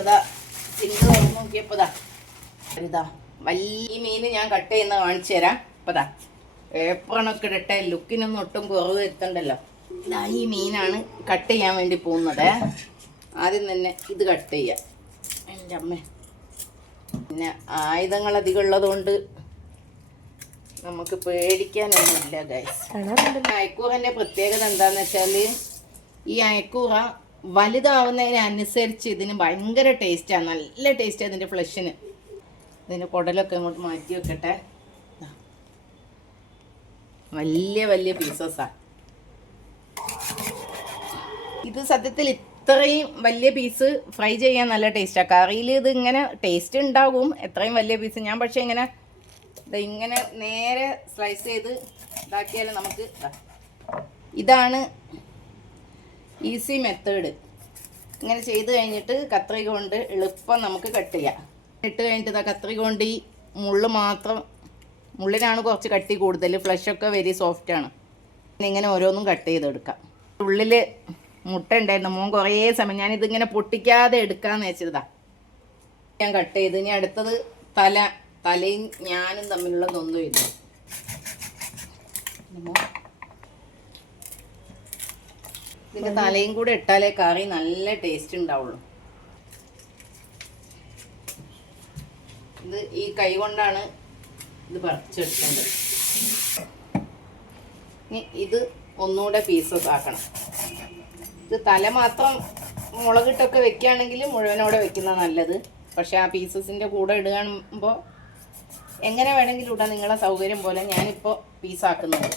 ഇതാ സിങ്ക് തുറന്ന് നോക്കിയപ്പോൾ ഇതാ വലിയ മീൻ ഞാൻ കട്ട് ചെയ്യുന്ന കാണിച്ചു തരാം. അപ്പോൾ ഏപ്രണൊക്കെ ഇടട്ടെ, ലുക്കിനൊന്നും ഒട്ടും കുറവ് വരുത്തണ്ടല്ലോ. ഇതാ ഈ മീനാണ് കട്ട് ചെയ്യാൻ വേണ്ടി പോകുന്നത്. ആദ്യം തന്നെ ഇത് കട്ട് ചെയ്യാം. എൻ്റെ അമ്മ, പിന്നെ ആയുധങ്ങൾ അധികം ഉള്ളതുകൊണ്ട് നമുക്ക് പേടിക്കാനൊന്നുമില്ല ഗൈസ്. അയക്കൂറൻ്റെ പ്രത്യേകത എന്താണെന്ന് വെച്ചാൽ ഈ അയക്കൂറ വലുതാവുന്നതിനനുസരിച്ച് ഇതിന് ഭയങ്കര ടേസ്റ്റാണ്, നല്ല ടേസ്റ്റാണ് ഇതിൻ്റെ ഫ്ലഷിന്. ഇതിൻ്റെ കുടലൊക്കെ അങ്ങോട്ട് മാറ്റി വെക്കട്ടെ. വലിയ വലിയ പീസസാണ് ഇത്. സത്യത്തിൽ ഇത്രയും വലിയ പീസ് ഫ്രൈ ചെയ്യാൻ നല്ല ടേസ്റ്റാണ്. കറിയിൽ ഇത് ഇങ്ങനെ ടേസ്റ്റ് ഉണ്ടാകും എത്രയും വലിയ പീസ്. ഞാൻ പക്ഷേ ഇങ്ങനെ നേരെ സ്ലൈസ് ചെയ്ത് ഇതാക്കിയാൽ നമുക്ക് ഇതാണ് ഈസി മെത്തേഡ്. ഇങ്ങനെ ചെയ്ത് കഴിഞ്ഞിട്ട് കത്രിക കൊണ്ട് എളുപ്പം നമുക്ക് കട്ട് ചെയ്യാം. ഇട്ട് കഴിഞ്ഞിട്ട് ഇതാ കത്രിക കൊണ്ട് ഈ മുള്ള് മാത്രം, മുള്ളിനാണ് കുറച്ച് കട്ടി കൂടുതൽ, ഫ്ലഷൊക്കെ വെരി സോഫ്റ്റാണ്. ഇങ്ങനെ ഓരോന്നും കട്ട് ചെയ്തെടുക്കാം. ഉള്ളിൽ മുട്ട ഉണ്ടായിരുന്നു, മോൻ കുറേ സമയം ഞാനിതിങ്ങനെ പൊട്ടിക്കാതെ എടുക്കാമെന്ന് വെച്ചതാ. ഞാൻ കട്ട് ചെയ്ത്. ഇനി അടുത്തത് തലയും ഞാനും തമ്മിലുള്ള നൊന്നും ഇത്. ഇതിൻ്റെ തലയും കൂടെ ഇട്ടാലേ കറി നല്ല ടേസ്റ്റ് ഉണ്ടാവുള്ളൂ. ഇത് ഈ കൈ കൊണ്ടാണ് ഇത് പറിച്ചെടുക്കേണ്ടത്. ഇനി ഇത് ഒന്നുകൂടെ പീസസ് ആക്കണം. ഇത് തല മാത്രം മുളകിട്ടൊക്കെ വെക്കുകയാണെങ്കിൽ മുഴുവനോടെ വെക്കുന്ന നല്ലത്. പക്ഷെ ആ പീസസിൻ്റെ കൂടെ ഇടുമ്പോൾ എങ്ങനെ വേണമെങ്കിലും ഇടാം, നിങ്ങളെ സൗകര്യം പോലെ. ഞാനിപ്പോൾ പീസാക്കുന്നത്